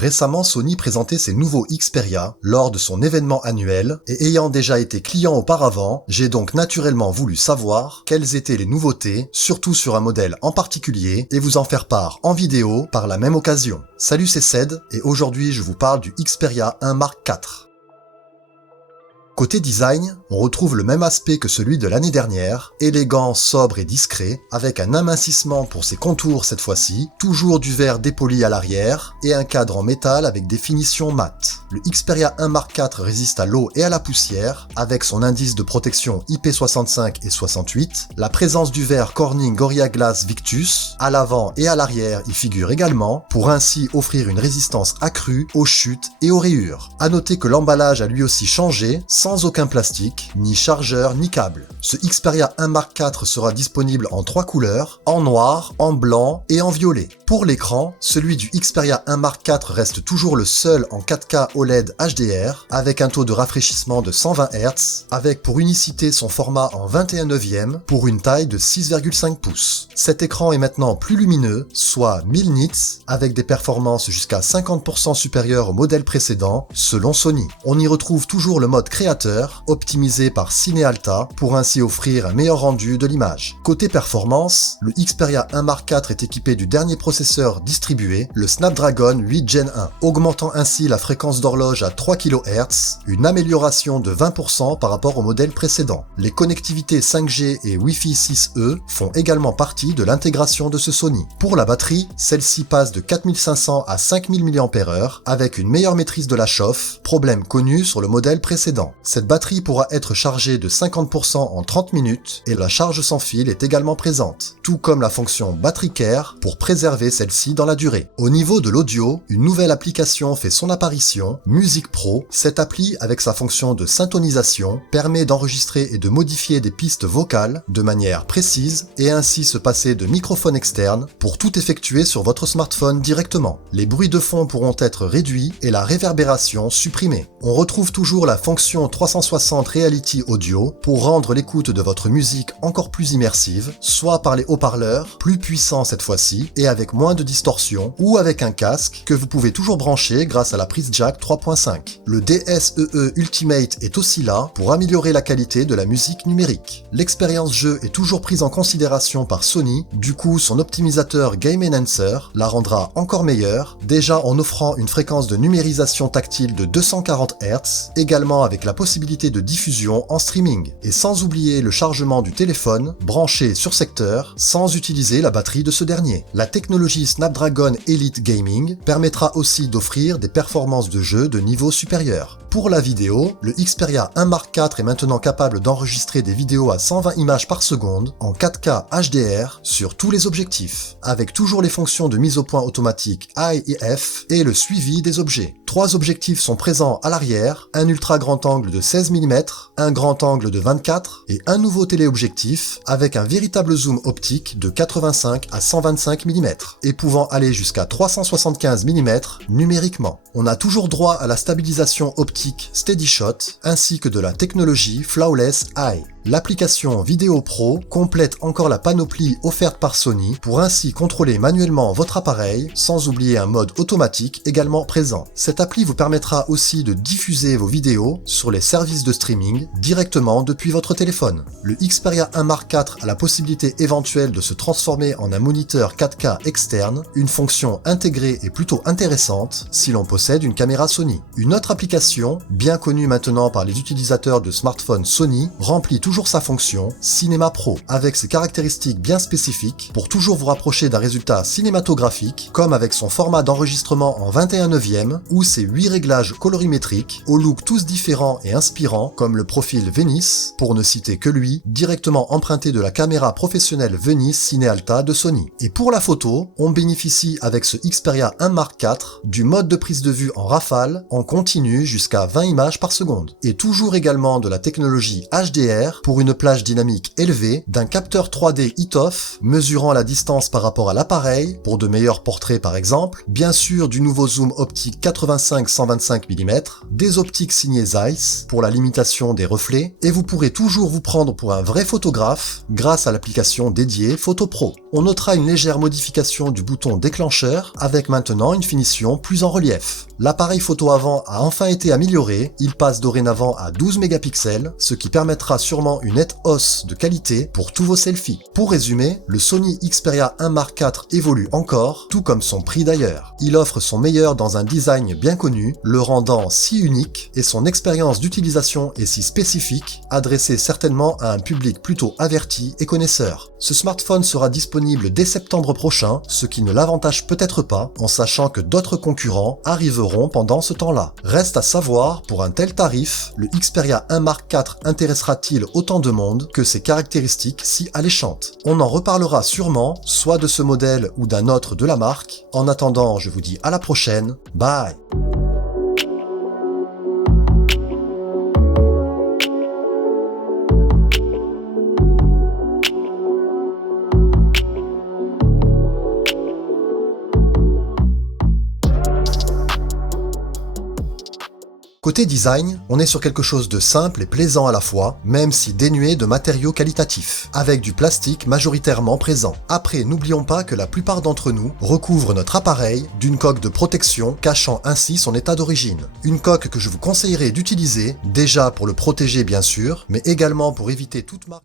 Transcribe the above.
Récemment, Sony présentait ses nouveaux Xperia lors de son événement annuel et ayant déjà été client auparavant, j'ai donc naturellement voulu savoir quelles étaient les nouveautés, surtout sur un modèle en particulier, et vous en faire part en vidéo par la même occasion. Salut, c'est Ced et aujourd'hui je vous parle du Xperia 1 Mark IV. Côté design, on retrouve le même aspect que celui de l'année dernière, élégant, sobre et discret, avec un amincissement pour ses contours cette fois-ci, toujours du verre dépoli à l'arrière, et un cadre en métal avec des finitions mates. Le Xperia 1 Mark IV résiste à l'eau et à la poussière, avec son indice de protection IP65 et 68, la présence du verre Corning Gorilla Glass Victus, à l'avant et à l'arrière y figure également, pour ainsi offrir une résistance accrue aux chutes et aux rayures. À noter que l'emballage a lui aussi changé, sans aucun plastique, ni chargeur, ni câble. Ce Xperia 1 Mark IV sera disponible en 3 couleurs, en noir, en blanc et en violet. Pour l'écran, celui du Xperia 1 Mark IV reste toujours le seul en 4K OLED HDR, avec un taux de rafraîchissement de 120 Hz, avec pour unicité son format en 21/9 pour une taille de 6,5 pouces. Cet écran est maintenant plus lumineux, soit 1000 nits, avec des performances jusqu'à 50% supérieures au modèle précédent, selon Sony. On y retrouve toujours le mode créateur, optimisé par Cinealta pour ainsi offrir un meilleur rendu de l'image. Côté performance, le Xperia 1 Mark IV est équipé du dernier processeur distribué, le Snapdragon 8 Gen 1, augmentant ainsi la fréquence d'horloge à 3 kHz, une amélioration de 20% par rapport au modèle précédent. Les connectivités 5G et Wi-Fi 6E font également partie de l'intégration de ce Sony. Pour la batterie, celle-ci passe de 4500 à 5000 mAh avec une meilleure maîtrise de la chauffe, problème connu sur le modèle précédent. Cette batterie pourra être chargée de 50% en 30 minutes et la charge sans fil est également présente, tout comme la fonction Battery Care pour préserver celle-ci dans la durée. Au niveau de l'audio, une nouvelle application fait son apparition, Music Pro. Cette appli, avec sa fonction de syntonisation, permet d'enregistrer et de modifier des pistes vocales de manière précise et ainsi se passer de microphones externes pour tout effectuer sur votre smartphone directement. Les bruits de fond pourront être réduits et la réverbération supprimée. On retrouve toujours la fonction 360 Reality Audio pour rendre l'écoute de votre musique encore plus immersive, soit par les haut-parleurs, plus puissants cette fois-ci, et avec moins de distorsion, ou avec un casque que vous pouvez toujours brancher grâce à la prise jack 3.5. Le DSEE Ultimate est aussi là pour améliorer la qualité de la musique numérique. L'expérience jeu est toujours prise en considération par Sony, du coup son optimisateur Game Enhancer la rendra encore meilleure, déjà en offrant une fréquence de numérisation tactile de 240 Hz, également avec la possibilité de diffusion en streaming, et sans oublier le chargement du téléphone branché sur secteur sans utiliser la batterie de ce dernier. La technologie Snapdragon Elite Gaming permettra aussi d'offrir des performances de jeu de niveau supérieur. Pour la vidéo, le Xperia 1 Mark IV est maintenant capable d'enregistrer des vidéos à 120 images par seconde en 4K HDR sur tous les objectifs, avec toujours les fonctions de mise au point automatique AIF et le suivi des objets. 3 objectifs sont présents à l'arrière, un ultra grand angle de 16 mm, un grand angle de 24 et un nouveau téléobjectif avec un véritable zoom optique de 85 à 125 mm et pouvant aller jusqu'à 375 mm numériquement. On a toujours droit à la stabilisation optique Steady Shot ainsi que de la technologie Flawless Eye. L'application Vidéo Pro complète encore la panoplie offerte par Sony pour ainsi contrôler manuellement votre appareil sans oublier un mode automatique également présent. Cette appli vous permettra aussi de diffuser vos vidéos sur les services de streaming directement depuis votre téléphone. Le Xperia 1 Mark IV a la possibilité éventuelle de se transformer en un moniteur 4K externe, une fonction intégrée et plutôt intéressante si l'on possède une caméra Sony. Une autre application, bien connue maintenant par les utilisateurs de smartphones Sony, remplit toujours sa fonction Cinema Pro, avec ses caractéristiques bien spécifiques pour toujours vous rapprocher d'un résultat cinématographique, comme avec son format d'enregistrement en 21/9 ou ses 8 réglages colorimétriques, aux looks tous différents et inspirants, comme le profil Venice, pour ne citer que lui, directement emprunté de la caméra professionnelle Venice Cinealta de Sony. Et pour la photo, on bénéficie avec ce Xperia 1 Mark IV du mode de prise de vue en rafale, en continu jusqu'à 20 images par seconde, et toujours également de la technologie HDR lumière pour une plage dynamique élevée, d'un capteur 3D ETOF mesurant la distance par rapport à l'appareil pour de meilleurs portraits par exemple, bien sûr du nouveau zoom optique 85-125 mm, des optiques signées Zeiss pour la limitation des reflets, et vous pourrez toujours vous prendre pour un vrai photographe grâce à l'application dédiée Photo Pro. On notera une légère modification du bouton déclencheur avec maintenant une finition plus en relief. L'appareil photo avant a enfin été amélioré, il passe dorénavant à 12 mégapixels, ce qui permettra sûrement une nette hausse de qualité pour tous vos selfies. Pour résumer, le Sony Xperia 1 Mark IV évolue encore, tout comme son prix d'ailleurs. Il offre son meilleur dans un design bien connu, le rendant si unique, et son expérience d'utilisation est si spécifique, adressée certainement à un public plutôt averti et connaisseur. Ce smartphone sera disponible dès septembre prochain, ce qui ne l'avantage peut-être pas, en sachant que d'autres concurrents arriveront pendant ce temps-là. Reste à savoir, pour un tel tarif, le Xperia 1 Mark IV intéressera-t-il autant de monde que ses caractéristiques si alléchantes? On en reparlera sûrement, soit de ce modèle ou d'un autre de la marque. En attendant, je vous dis à la prochaine, bye! Côté design, on est sur quelque chose de simple et plaisant à la fois, même si dénué de matériaux qualitatifs, avec du plastique majoritairement présent. Après, n'oublions pas que la plupart d'entre nous recouvrent notre appareil d'une coque de protection cachant ainsi son état d'origine. Une coque que je vous conseillerais d'utiliser, déjà pour le protéger bien sûr, mais également pour éviter toute marque